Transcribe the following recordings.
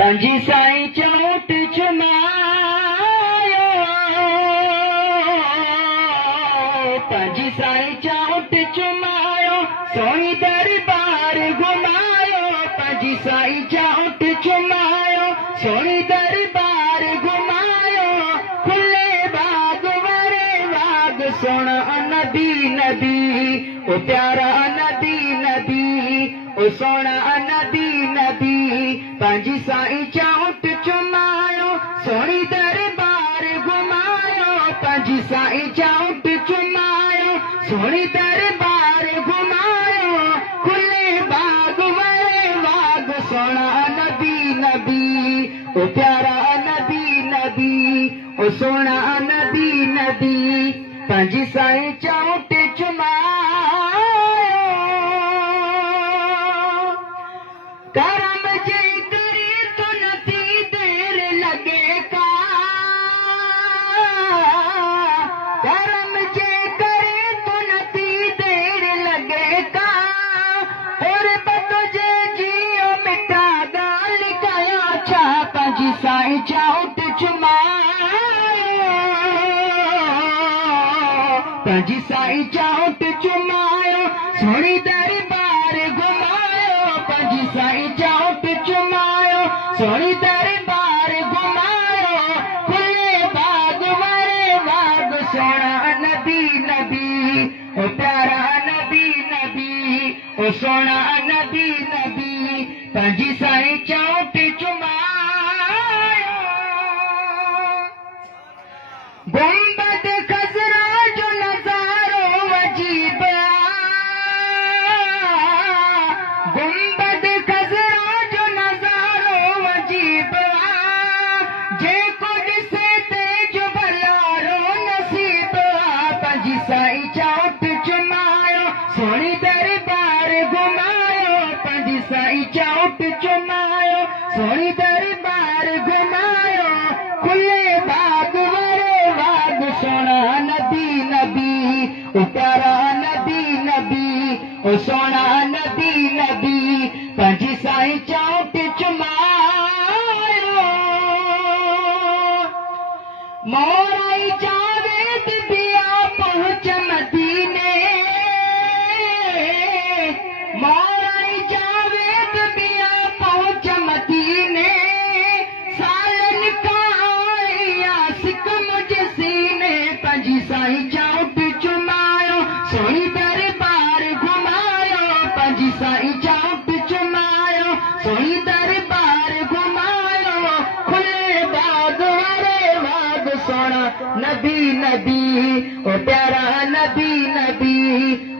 पंजी साईं चोट चुमायो, पंजी साईं चोट चुमायो, सोनी दरबार घुमायो। पंजी साईं चोट चुमायो, सोनी दरबार घुमायो। खुले बाग वरे बाग सोना नबी नबी, ओ प्यारा नबी नबी, ओ सोना नबी नबी। पंजी साईं चोट चुमायो, सोनी दरबार घुमायो। पंजी साईं चोट चुमायो, सोनी दरबार घुमायो। खुले बाग वरे बाग सोना नबी नबी, ओ प्यारा नबी नबी, ओ सोना नबी नबी। पंजी साईं चोट चुमायो, करम जे तेरी तो नथी देर लगे का, करम जे करे तो नथी देर लगे का। और बतो जे जियो मिठा गाल कया छा। पंजी साईं चोट चुमायो, पंजी साईं चोट चुमायो, सोनी दरबार घुमायो। पंजी साईं चोट चुमायो, सोनी दरबार घुमायो। खुले बाग वरे बाग सोना नबी नबी, ओ प्यारा नबी नबी, ओ सोना नबी नबी। पंजी साईं चोट चुमायो, गुंबद खज़रा जो नज़ारो अजीब आ, गुंबद खज़रा जो नज़ारो अजीब आ। जेको ॾिसे तेजो भलारो नसीब आ। पंजी साईं चोट चुमायो, सोनी दरबार घुमायो। पंजी साईं चोट चुमायो, सोनी दरबार घुमायो। खुले बाग वरे बाग सोना नबी नबी, ओ प्यारा नबी नबी, ओ सोना नबी नबी। पंजी साईं चोट चुमायो, मोराई जावेद बिया पहुंच मदीने, मोराई जावेद बिया पहुंच मदीने। सालन का आया सिक मुझे सीने। पंजी साईं चोट चुमायो, सोनी दरबार घुमायो। पंजी साईं चोट चुमायो, सोनी दरबार घुमायो। खुले बाग वरे बाग सोना नबी नबी, ओ प्यारा नबी नबी,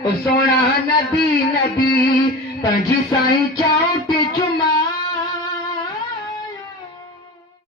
ओ सोना नबी नबी। पंजी साईं चोट चुमायो।